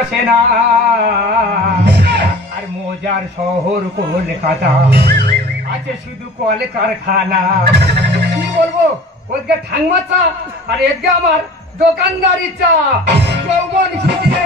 আসে না আর মজার শহর কলকাতা আছে শুধু কলকারখানা। কি বলবো, ওদিকে ঠাংমা চা আর এদিকে আমার দোকানদারি চা। যৌবন শুকিয়ে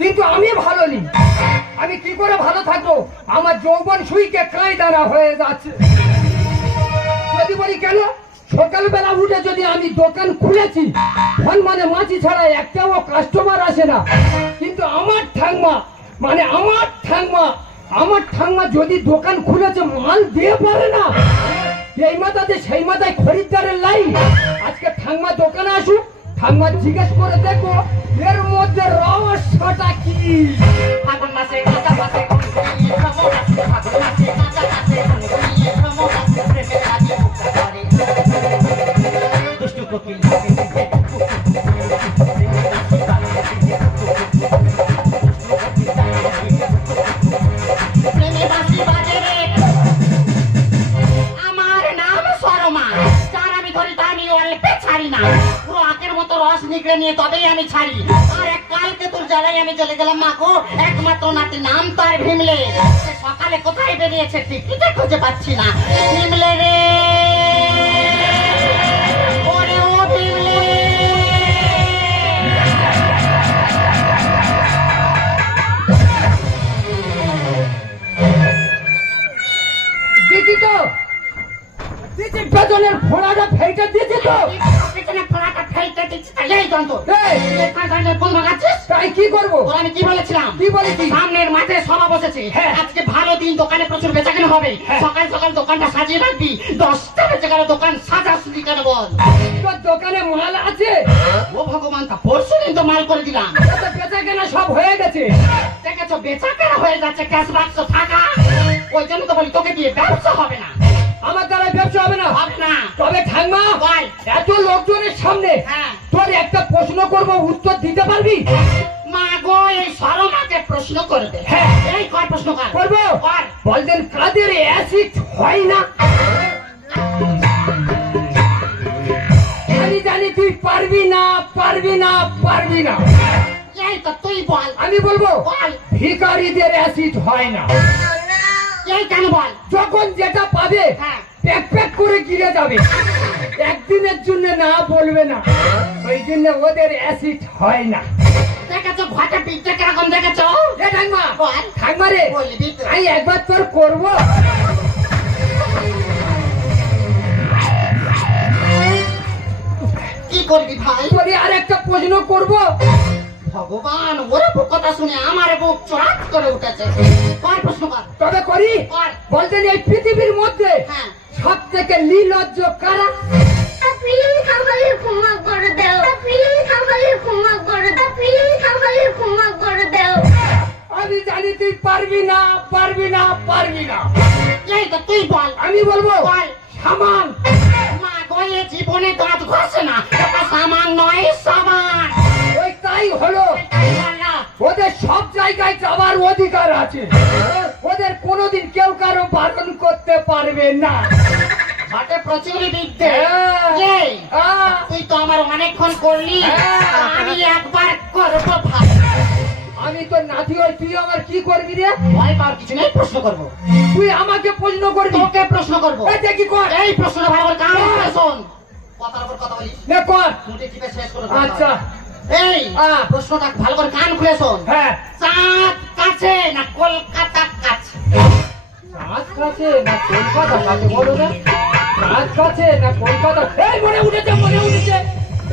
কিন্তু আমি ভালো নেই। আমি কি করে ভালো থাকবো? আমার যৌবন সুইকে কাঁইদানা হয়ে যাচ্ছে। যদি বলি কেন, সকালবেলা উঠে যদি আমি দোকান খুলেছি, ফোন মানে মাছি ছাড়া একটাও কাস্টমার আসে না। কিন্তু আমার ঠাংমা যদি দোকান খুলেছে, মাল দিয়ে পারে না। এই মাথাতে সেই মাথায় খরিদ্দারের লাইন। আজকে ঠাংমা দোকানে আসুক, ঠাংমা জিজ্ঞেস করে দেখো এর মধ্যে রহস্যটা কি। ফাগুন মাসে কাঁচা মাসে ফাগুন মাসে কাঁচা মাসে প্রেমের কাজে মুক্তা করে দুষ্টু কোকিল প্রেমে বাঁশি বাজে রে। আমার নাম সরমা, যার আমি ধরি তা আমি অল্পে ছাড়ি না। পুরো আখের মতো রস নিগড়ে নিয়ে তবেই আমি ছাড়ি। আর এক কালকে তোর জায়গায় আমি চলে গেলাম মাগো, একমাত্র নাতি, নাম তার ভীমলে। সকালে কোথায় বেরিয়েছে টিকিটে খুঁজে পাচ্ছি না। ভীমলে রে, ওরে ও ভীমলে। দিদি তো দিদি পেছনের ফোড়াটা ফেটে দিয়েছি তো। পেছনে ফোড়াটা ফেলতে দিচ্ছি তাই এই যন্ত্র। ফোন ভাগাচ্ছিস? তাই কি করবো? তোর আমি কি বলেছিলাম? কি বলেছি? সামনের মাঠে সভা বসেছে। হ্যাঁ। আজকে ভালো দিন, দোকানে প্রচুর বেচাকেনা হবে। হ্যাঁ। সকাল সকাল দোকানটা সাজিয়ে রাখবি। 10টা বেজে গেল, দোকান সাজাসুজি কেন বল? তোর দোকানে মাল আছে? ও ভগবান, তা পরশু দিন তো মাল করে দিলাম। বেচা কেনা সব হয়ে গেছে। দেখেছো বেচাকেনা হয়ে যাচ্ছে, ক্যাশ বাক্স ফাঁকা। ওই জন্য তো বলি তোকে দিয়ে ব্যবসা হবে না। আমার দ্বারা ব্যবসা হবে না। হবে না। তবে ঠাংমা, বল। এত লোকজনের সামনে হ্যাঁ। তোর একটা প্রশ্ন করব, উত্তর দিতে পারবি? মা গো, এই সরমাকে প্রশ্ন করবে। হ্যাঁ। এই কর প্রশ্ন কর। করবো? কর। বলতেন কাদের অ্যাসিড হয় না? আমি জানি তুই পারবি না। এই তো তুই বল। আমি বলবো, বল। ভিখারিদের অ্যাসিড হয় না। এই কেন বল? যখন যেটা পাবে হ্যাঁ। প্যাক প্যাক করে গিলে যাবে, একদিনের জন্য না বলবে না। ওই জন্য ওদের অ্যাসিড হয় না। দেখেছো ঘটে পিঠটা কিরকম দেখেছো? এ ঠাংমা, বল। ঠাংমা রে, বলবি তো। আমি একবার তোর করবো। কি করবি ভাই? তোরে আর একটা প্রশ্ন করবো। ভগবান, ওরে কথা শুনে আমার বুক চড়াত করে উঠেছে। কর প্রশ্ন কর। তবে করি। কর। বলতেন এই পৃথিবীর মধ্যে হ্যাঁ। সব থেকে নির্লজ্জ কারা? প্লিজ আমাকে ক্ষমা করে দাও, প্লিজ আমাকে ক্ষমা করে দাও, প্লিজ আমাকে ক্ষমা করে দাও। আমি জানি তুই পারবি না। এই তো তুই বল। আমি বলবো, বল। সামান। মা গয়ে জীবনে দাঁত ঘষে না, এটা সামান নয়, সামান। ওই তাই হলো, ওদের সব জায়গায় যাওয়ার অধিকার আছে। ওদের কোনোদিন কেউ কারো বারণ করতে পারবে না। হাটে প্রচুর বিদ্যে। হ্যাঁ। এই, হ্যাঁ। তুই তো আমার অনেকক্ষণ করলি। হ্যাঁ। আমি একবার করবো ভাই। আমি তো নাতি হই, তুই আমার কি করবি রে? ভয় পাওয়ার কিছু নেই, প্রশ্ন করবো। তুই আমাকে প্রশ্ন করবি? তোকে প্রশ্ন করবো। এই দেখি কর। এই প্রশ্নটা ভালো করে কান করে শোন। কথার উপর কথা বলিস, নে কর। মুটে চিপে শেষ করে। আচ্ছা। এই প্রশ্নটা ভালো করে কান খুলে শোন। হ্যাঁ। চাঁদ কাছে না কলকাতা কাছে? চাঁদ কাছে না কলকাতা কাছে? বলো না, চাঁদ কাছে না কলকাতা? এই মনে উঠেছে।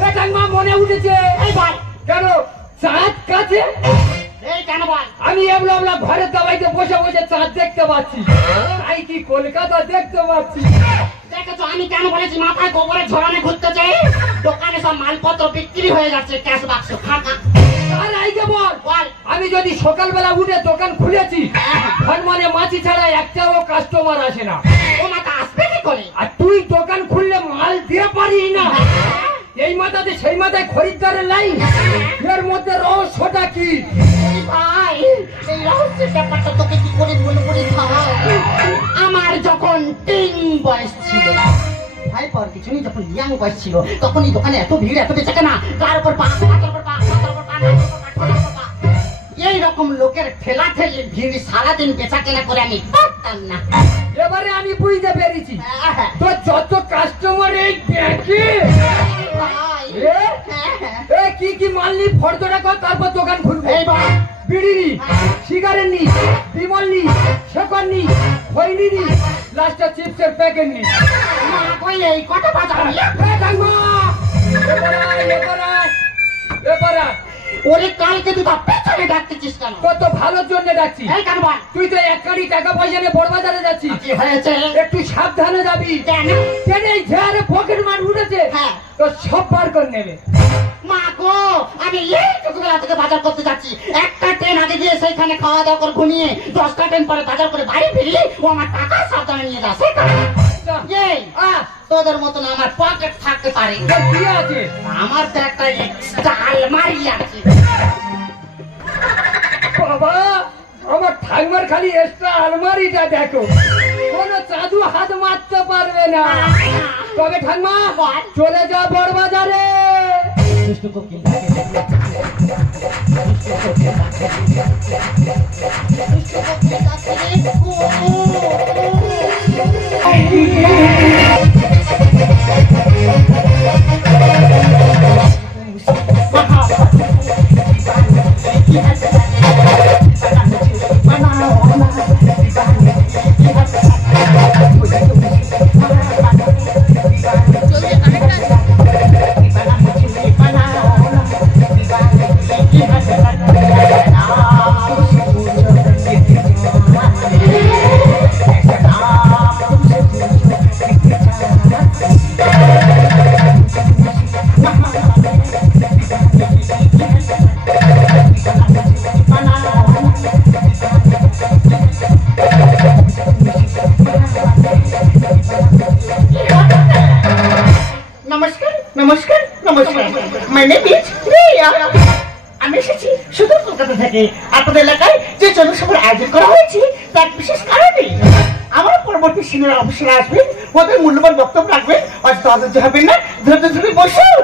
এ ঠাংমা, মনে উঠেছে। এই বল। কেন? আছে? এই কেন বল? আমি এবলা এবলা ঘরের দাবাইতে বসে বসে চাঁদ দেখতে পাচ্ছি, তাই কি কলকাতা দেখতে পাচ্ছি? দেখেছো আমি কেন বলেছি মাথায় গোবরে ঝরানে ঘুরতে চাই? দোকানে সব মালপত্র বিক্রি হয়ে যাচ্ছে, ক্যাশ বাক্স ফাঁকা। আর আইকে বল, বল। আমি যদি সকালবেলা উঠে দোকান খুলেছি, মানে মাছি ছাড়া একটাও কাস্টমার আসে না, ও মাথা আসবে কি করে? আর তুই দোকান খুললে মাল দিয়ে পারি না, এই মাথাতে সেই মাথায় খরিদ্দারের লাইন, এর মধ্যে রহস্যটা কি? এই ভাই, এই রহস্যের ব্যাপারটা তোকে কি করে বলবো রে ভাই? আমার যখন 10 বয়স ছিল, ভাই পর কিছু নেই, যখন ইয়াং বয়স ছিল, তখন এই দোকানে এত ভিড়, এত বেচাকে না, তার উপর পা, হাতের উপর পা, হাতের উপর পা, হাতের উপর পা, হাতের উপর পা। এইরকম লোকের ঠেলা ঠেলি ভিড় সারাদিন বেচা কেনা করে আমি পারতাম না। এবারে আমি বুঝতে পেরেছি, হ্যাঁ, তো যত কাস্টমার এই ব্যাংকে ভাই, কি কি মাল নি ফর্দটা কর, তারপর দোকান খুলবো। এই ভাই, বিড়ি নি, সিগারেট নি, বিমল নি, শেকর নি, খৈনি নি, লাস্টে চিপসের প্যাকেট নি। মা কই এই কত বাজাবি? ওরে কালকে তুই তার পেছনে ডাকতেছিস কেন? কত ভালোর জন্য ডাকছি। এই কেন বল? তুই তো এক কাড়ি টাকা পয়সা নিয়ে বড় বাজারে যাচ্ছিস, কি হয়েছে? একটু সাবধানে যাবি। কেন? কেন এই ঝাড়ে পকেট মার উঠেছে, হ্যাঁ। তো সব বার করে নেবে। মা গো, আমি এইটুকু বেলা থেকে বাজার করতে যাচ্ছি, একটা ট্রেন আগে দিয়ে সেইখানে খাওয়া দাওয়া করে ঘুমিয়ে 10টা ট্রেন পরে বাজার করে বাড়ি ফিরি, ও আমার টাকা সাবধানে নিয়ে যাচ্ছে। এই তোদের মতন আমার পকেট থাকতে পারে, তোর কি আছে? আমার তো একটা এক্সট্রা আলমারি আছে। বাবা, আমার ঠাকুমার খালি এক্সট্রা আলমারিটা দেখো, কোন চাদু হাত মারতে পারবে না। তবে ঠাকুমা বল। চলে যা বড় বাজারে। নমস্কার নমস্কার নমস্কার, মাই নেম ইজ রিয়া। আমি এসেছি সুদূর কলকাতা থেকে। আপনাদের এলাকায় যে জনসভার আয়োজন করা হয়েছে তার বিশেষ কারণে আমার পরবর্তী সিনিয়র অফিসার আসবেন, ওদের মূল্যবান বক্তব্য রাখবেন। অযথা অধৈর্য হবেন না, ধৈর্য ধরে বসুন।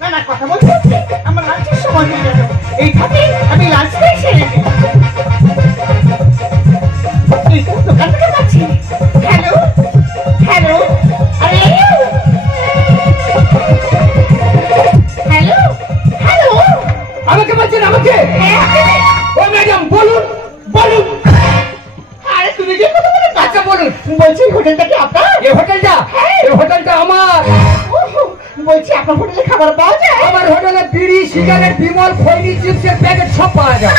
না না, কথা বলতে হচ্ছে, আমার লাঞ্চের সময় হয়ে গেল, এইভাবে আমি লাঞ্চ পেয়েছি। দোকান থেকে পাচ্ছি। হ্যালো হ্যালো, আরে হ্যালো হ্যালো, আমাকে বলছেন? আমাকে? ও ম্যাডাম, বলুন বলুন। আরে তুমি যে কথা বলে, আচ্ছা বলুন। বলছি হোটেলটা কি আপনার? এই হোটেলটা? এই হোটেলটা আমার। বলছি আপনার হোটেলে খাবার পাওয়া যায়? আমার হোটেলে বিড়ি, সিগারেট, বিমল, খৈনি, চিপসের প্যাকেট সব পাওয়া যায়।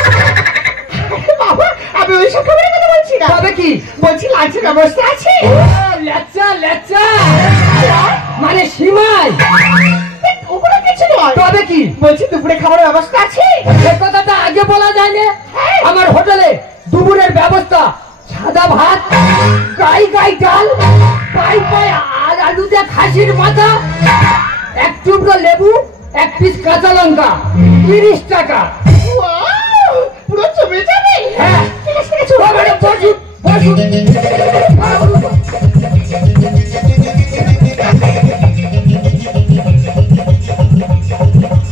বাবা, আমি ওই সব খাবারের কথা বলছি না। তবে কি? বলছি লাঞ্চের ব্যবস্থা আছে? ও লেচা লেচা, মানে সিমাই। ওগুলো কিছু নয়। তবে কি? বলছি দুপুরে খাবারের ব্যবস্থা আছে? সে কথাটা আগে বলা যায় না। আমার হোটেলে দুপুরের ব্যবস্থা সাদা ভাত, গাই গাই ডাল, পাই পাই আর আলু দিয়ে খাসির মাথা, এক টুকরো লেবু, এক পিস কাঁচা লঙ্কা, 30 টাকা। ওয়াও, পুরো জমে যাবে। হ্যাঁ, ঠিক আছে, ঠিক আছে, ও ম্যাডাম, বসুন বসুন।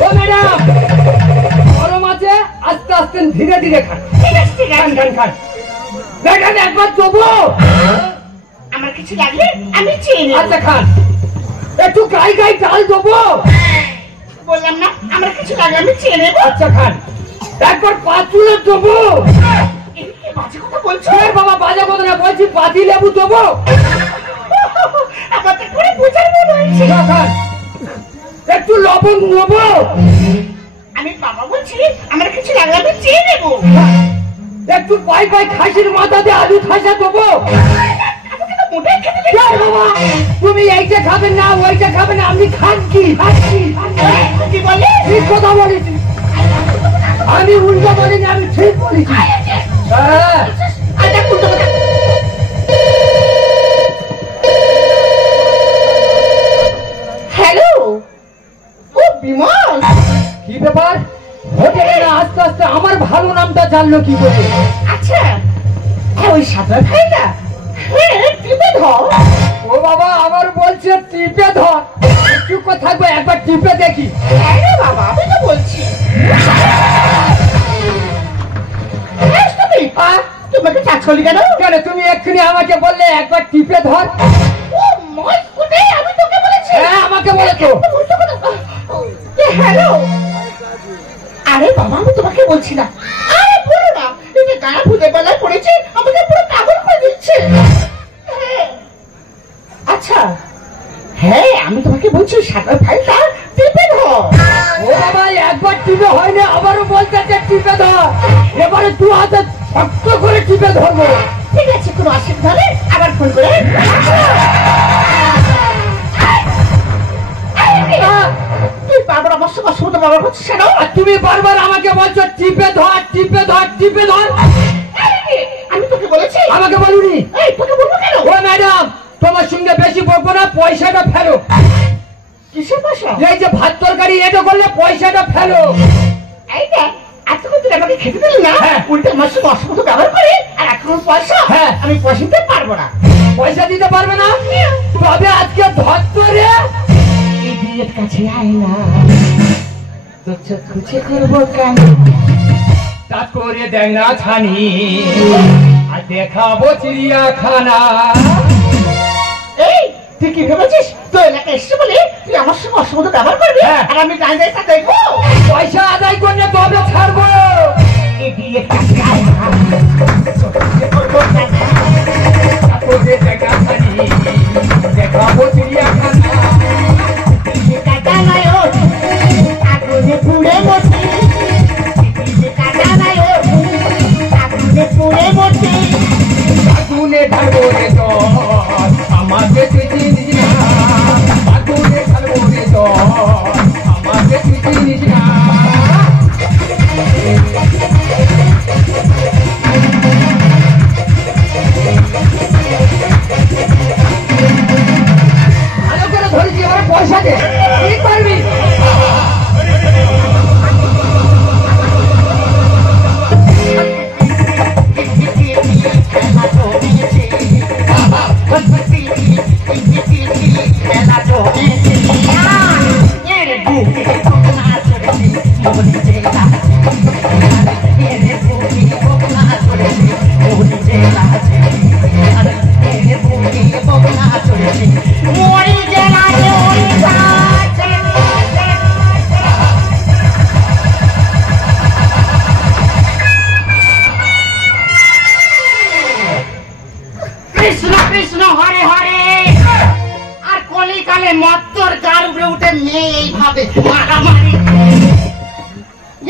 ও ম্যাডাম, গরম আছে, আস্তে আস্তে ধীরে ধীরে খান। ঠিক আছে, ঠিক খান আছে। খান খান। ম্যাডাম একবার দেবো? আমার কিছু লাগলে আমি চেয়ে নেব। আচ্ছা খান। একটু গাই গাই ডাল দেবো? বললাম না, আমার কিছু লাগলে আমি চেয়ে নেব। আচ্ছা খান। একবার পাতুলে দেবো? এই কি বাজে কথা বলছো? এ বাবা, বাজে কথা না, বলছি পাতি লেবু দেবো? আমার তো করে বোঝার মনে হয়েছে। না, খান। একটু লবণ নেবো? আমি বাবা বলছি, আমার কিছু লাগলে আমি চেয়ে নেবো। একটু পাই পাই খাসির মাথাতে আলু ঠাসা দেবো। আমাকে তো মোটেই খেতে দিবি এই বাবা, তুমি এইটা খাবেন না ওইটা খাবেন না, আমি খাচ্ছি খাচ্ছি। কি বললি? ঠিক কথা বলেছি, আমি উল্টো বলিনি, আমি ঠিক বলেছি। হ্যাঁ, আচ্ছা উল্টো কথা। হ্যালো, ও বিমল, কি ব্যাপার? হোটেলে না আস্তে আস্তে আমার ভালো নামটা জানলো কি করে? আচ্ছা হ্যাঁ ওই সাদা ভাইটা, হ্যাঁ টিপে ধর। ও বাবা, আবার বলছে টিপে ধর। চুপ করে থাকবে, একবার টিপে দেখি। হ্যাঁ রে বাবা, আমি তো বলছি। হ্যাঁ, তুমি তোমাকে চাচ করলি কেন? কেন তুমি এক্ষুনি আমাকে বললে একবার টিপে ধর? ও মই কোটে, আমি তোকে বলেছি। হ্যাঁ, আমাকে বলেছো। হ্যালো, আরে বাবা আমি তোমাকে বলছি না। আরে বলো না, এটা গায়ে ভূতে বেলায় পড়েছে, আমাকে পুরো পাগল করে দিচ্ছে। হ্যাঁ, আচ্ছা হ্যাঁ আমি তোমাকে বলছি সাদা ভাইটা টিপে ধর। ও বাবা, একবার টিপে হয়নি, আবারও বলতে যে টিপে ধর। এবারে দু হাতে শক্ত করে টিপে ধরবো। ঠিক আছে, কোনো অসুবিধা নেই, আবার ফোন করে। তুই বারবার আমার সঙ্গে অসুবিধা ব্যবহার করছিস কেন? আর তুমি বারবার আমাকে বলছো টিপে ধর টিপে ধর টিপে ধর। আমি তোকে বলেছি? আমাকে বলুনি। এই তোকে বলবো কেন? ও ম্যাডাম, তোমার সঙ্গে বেশি বলবো না, পয়সাটা ফেলো। কিসের পয়সা? এই যে ভাত তরকারি এটা করলে পয়সাটা ফেলো। এইটা এতক্ষণ তুই আমাকে খেতে দিলি না, হ্যাঁ। উল্টে আমার সঙ্গে অসুবিধা ব্যবহার করে, আর এখন পয়সা হ্যাঁ। আমি পয়সা দিতে পারবো না। পয়সা দিতে পারবে না? তবে আজকে ধর করে এই বিয়ের কাছে আয় না, তোর চোখ খুঁজে করবো কেন? তা করে দেখ না ছানি, আর দেখাবো চিড়িয়াখানা। এই তুই কি ভেবেছিস তো এলাকায় এসছে বলে তুই আমার সঙ্গে অসুবিধা ব্যবহার করবি, হ্যাঁ। আর আমি ডাইনে তা দেখবো? পয়সা আদায় করলে তবে ছাড়বো। এই বিয়ের কাছে আয় না, তোর খুঁজে করবো কেন? তা করে দেখ না ছানি, দেখাবো চিড়িয়াখানা। কাটা নাই ও আগুনে পুড়ে মরছি, কাটা নাই ও আগুনে পুড়ে মরছি। আগুনে ঢালবো রে জল, আমাকে তুই চিনিস না। আগুনে ঢালবো রে জল, আমাকে তুই চিনিস না। ভালো করে ধরেছি, এবার পয়সা দে। কি করবি? কৃষ্ণ কৃষ্ণ হরে হরে। আর কলিকালে মত্তর গার উপরে উঠে মেয়ে এইভাবে মারামারি।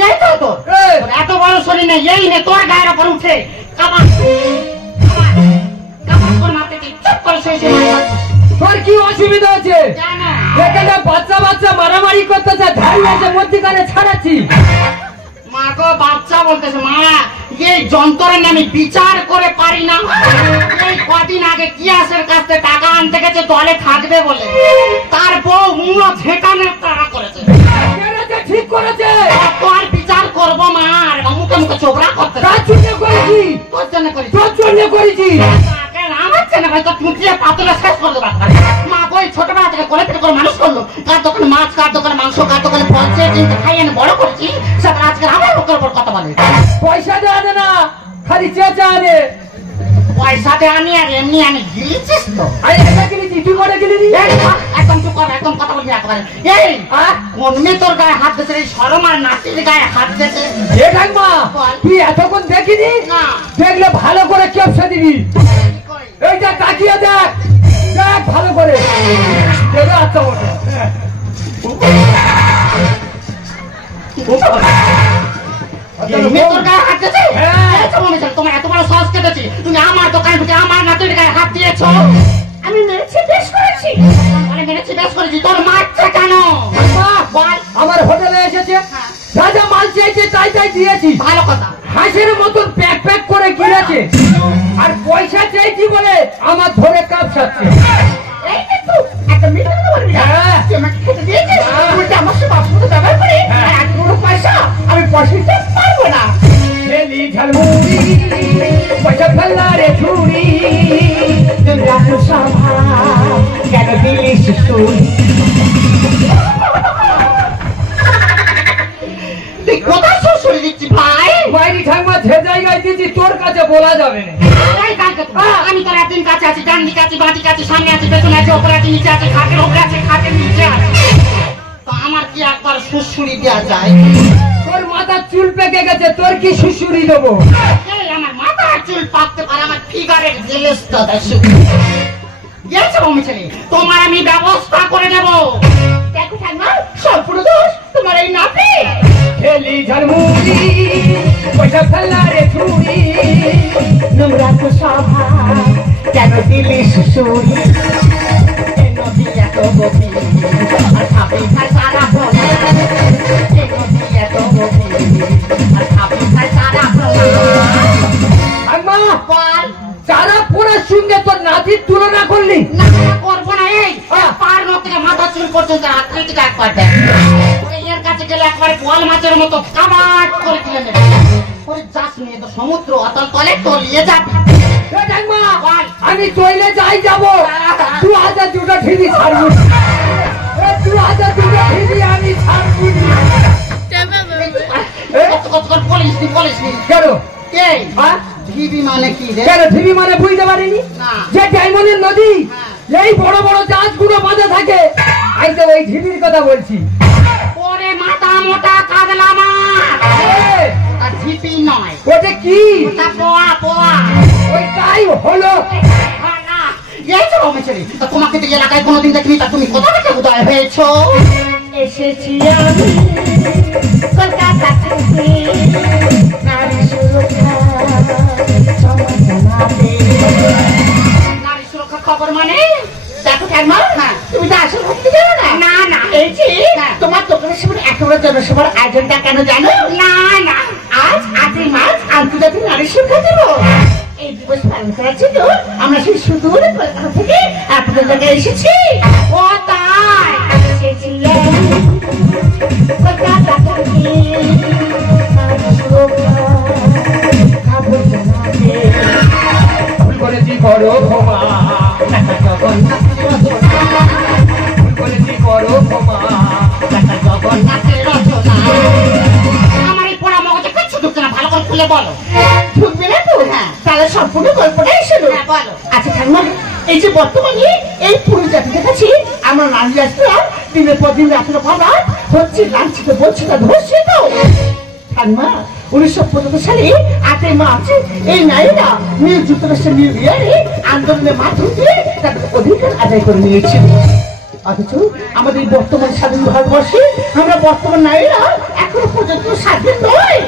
এই তো তোর এই! তোর এত বড় শরীর নেই, এই নে তোর গায়ের উপর উঠে কাবার করে মারতে চুপ করে সেই তোর কি অসুবিধা আছে? এখানে বাচ্চা বাচ্চা মারামারি করতেছে, ধাই আছে মধ্যিখানে ছাড়াচ্ছি। মা গো বাচ্চা বলতেছে, মা এই যন্ত্রের নামে বিচার করে পারি না। এই কদিন আগে কিয়াসের কাছ থেকে টাকা আনতে গেছে দলে থাকবে বলে, তার বউ মুড়ো ঝেঁটানোর তারা করেছে। মেরেছে, ঠিক করেছে। তো আর বিচার করবো মা, আর মুখে মুখে চোবড়া করতে কার জন্য করেছি? তোর জন্য করি, তোর জন্য করেছি। আমার ছেলে ভাই তো টুটিয়ে পাতলে শেষ করে দেবে। মা বই ছোটবেলা থেকে কোলে থেকে করে মানুষ করলো, কার দোকানে মাছ, কার দোকানে মাংস, কার দোকানে পৌঁছে কিন্তু খাইয়ে এনে বড় করছি, সেটা আজকে আমার মুখের উপর কথা বলে। পয়সা দেওয়া দে না, খালি চেঁচা আনে। পয়সাতে আমি আর এমনি আমি গিয়েছিস তো। আরে এটা কিনেছি, তুই করে কিনে নি। এই মা, একদম চুপ কর, একদম কথা বলবি একেবারে। এই কোন মেয়ে তোর গায়ে হাত দিয়েছে? এই শরম আর নাতির গায়ে হাত দিয়েছে? এ ঠাকমা, তুই এতক্ষণ দেখিনি? না। দেখলে ভালো করে কেপসা দিবি। এইটা তাকিয়ে দেখ, দেখ ভালো করে। দেখে আচ্ছা মতো। তোর গায়ে হাত দিয়েছে? হ্যাঁ। আচ্ছা, মনে চল, তোমার এত বড় সাহস কেটেছি, তুমি আমার দোকানে ঢুকে আমার নাতির গায়ে হাত দিয়েছো। আমি মেরেছি, বেশ করেছি। মানে মেরেছি, বেশ করেছি, তোর মারছে কেন? মা, বল। আমার হোটেলে এসেছে, হ্যাঁ। যা যা মাল চেয়েছে তাই তাই দিয়েছি। ভালো কথা। হাঁসের মতন প্যাক প্যাক করে কিনেছে, আর পয়সা চেয়েছি বলে আমার ধরে কাপ সাচ্ছে। এই যে তুই, একটা মিথ্যা কথা বলবি না। হ্যাঁ। তুই আমাকে খেতে দিয়েছিস, হ্যাঁ। উল্টে আমার সাথে বাপমতো ব্যবহার করে, হ্যাঁ। আর এত বড় পয়সা, আমি পয়সা দিতে পারবো না। ঝেলি ঝালমুড়ি পয়সা ফেললা রে ছুরি, কেন দিলি শিশুরি? তুই কোথায় শ্বশুরি দিচ্ছি ভাই? মাইরি ঠাকুমা যে জায়গায় দিয়েছি তোর কাছে বলা যাবে না। এই কালকে তো, আমি তোর একদিন কাছে আছি, ডান দিকে আছি, বাঁ দিকে আছি, সামনে আছি, পেছনে আছি, ওপরে আছি, নিচে আছি, খাটের ওপরে আছে, খাটের নিচে আছে। তো আমার কি একবার শ্বশুরি দেওয়া যায়? তোর মাথার চুল পেকে গেছে, তোর কি শ্বশুরি দেবো? এই আমার মাথার চুল পাকতে পারে, আমার ফিগারের জেলেসটা দেখো। গেছে মমি ছেলে, তোমার আমি ব্যবস্থা করে দেবো। দেখো ঠাকুমা, সম্পূর্ণ দোষ তোমার এই নাতি। ঝেলি ঝালমুড়ি পয়সা ফেললা রে ছুরি, নোংরা তো স্বভাব, কেন দিলি শ্বশুরি? এই নদী এত গভীর, আর খাবি খাই সারা ভোলা। এই নদী এত গভীর, আর খাবি খাই সারা ভোলা। ঠাকুমা, বল। চারা পোড়ার সঙ্গে তোর নাতির তুলনা করলি? না, করবো না। এই পার নখ থেকে মাথা চুল পর্যন্ত হাতের দিকে একবার দেখ। ওরে এর কাছে গেলে একবারে বোয়াল মাছের মতো কাবাট করে তুলে নেবে। ওরে যাস নিয়ে তো সমুদ্র অতল তলে তলিয়ে যাবে। এ ঠাকুমা, বল। আমি তৈলে যাই যাবো, 2000 দুটো ঠিকই ছাড়বো। 2000 দুটো ঠিকই আমি ছাড়বো। কত বলিস নি। কেন? এই হ্যাঁ? ঢিবি মানে কি রে? কেন ঢিবি মানে বুঝতে পারিনি? না। যে ডায়মন্ডের নদী, হ্যাঁ। এই বড় বড় জাহাজগুলো বাঁধা থাকে, আমি তো ওই ঢিবির কথা বলছি। ওরে মাথা মোটা কাদলা মাছ। এ, আর ঢিপি নয়, ওটা কি? ওটা পোয়া পোয়া। ওইটাই হলো। হ্যাঁ, না। এই তো রমেশ ছেলে, তা তোমাকে তো এই এলাকায় কোনোদিন দেখিনি, তা তুমি কোথা থেকে উদয় হয়েছো? এসেছি আমি কলকাতা থেকে, নারী সুরক্ষা সমাধানাতে। নারী সুরক্ষা খবর মানে? দেখো ঠাকুমা, তুমি তো আসল ভক্তি জানো না? না না। এই যে তোমার দোকানের সামনে একেবারে জনসভার আয়োজনটা কেন জানো? না না। আজ 8ই মার্চ আন্তর্জাতিক নারী সুরক্ষা দিবস। এই দিবস পালন করার জন্য আমরা সেই সুদূর কলকাতা থেকে আপনাদের জায়গায় এসেছি। ও তাই? এসেছি আমি কলকাতা থেকে, নারী সুরক্ষা খবর জানাতে। ভুল করেছি বড় ক্ষমা, ভুল করেছি বড় ক্ষমা। জগন্নাথের রচনা। আমার এই পোড়া মগজে কিচ্ছু ঢুকছে না, ভালো করে খুলে বলো। ঢুকবে না তো? হ্যাঁ। তাহলে সম্পূর্ণ গল্পটাই শোনো। হ্যাঁ, বলো। আচ্ছা ঠাকুমা, এই যে বর্তমানে এই পুরুষ জাতিকে কাছে আমরা নারী রাষ্ট্র দিনের পর দিন রাত্রে ভাবা হচ্ছে, লাঞ্ছিত, বঞ্চিত, ধর্ষিত। ঠাকুমা, 1975 সালে 8ই মার্চ এই নারীরা নিউ যুক্তরাষ্ট্রের নিউ ইয়র্কে আন্দোলনের মাধ্যম দিয়ে তাদের অধিকার আদায় করে নিয়েছিল। অথচ আমাদের বর্তমান স্বাধীন ভারতবর্ষে আমরা বর্তমান নারীরা এখনো পর্যন্ত স্বাধীন নয়।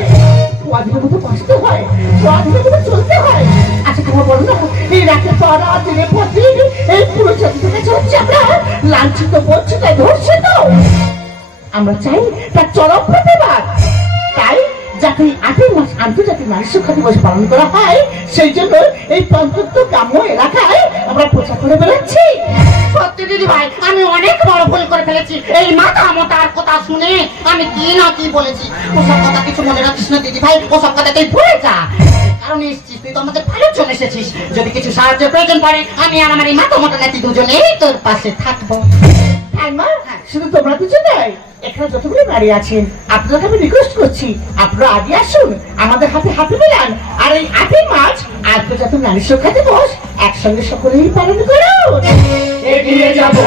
স্বাধীনের মতো বাঁচতে হয়, স্বাধীনের মতো চলতে হয়। আচ্ছা তোমার বলো না, এই রাতে পড়া দিনে পর দিন এই পুরো জাতির কাছে হচ্ছে আমরা লাঞ্ছিত, বঞ্চিত, ধর্ষিত। আমরা চাই তার চরম প্রতিবাদ। তাই যাতে 8ই মার্চ আন্তর্জাতিক নারী সুরক্ষা দিবস পালন করা হয়, সেই জন্য এই পঞ্চত্ব গ্রাম্য এলাকায় আমরা প্রচার করে বেড়াচ্ছি। সত্যি দিদি ভাই, আমি অনেক বড় ভুল করে ফেলেছি। এই মাথা মোটার কথা শুনে আমি কি না কি বলেছি। ওসব কথা কিছু মনে রাখিস না দিদি ভাই, ওসব কথা তুই ভুলে যা। কারণ এসেছিস, তুই তো আমাদের ভালো চলে এসেছিস। যদি কিছু সাহায্যের প্রয়োজন পড়ে, আমি আর আমার এই মাথা মোটা নাতি দুজনেই তোর পাশে থাকবো। শুধু তোমরা দুজন নয়, এখানে যতগুলো নারী আছেন আপনাদেরকে আমি রিকোয়েস্ট করছি, আপনারা আগে আসুন, আমাদের হাতে হাতে মিলান, আর এই 8ই মার্চ আন্তর্জাতিক নারী সুরক্ষা দিবস একসঙ্গে সকলেই পালন করুন। এগিয়ে যাবো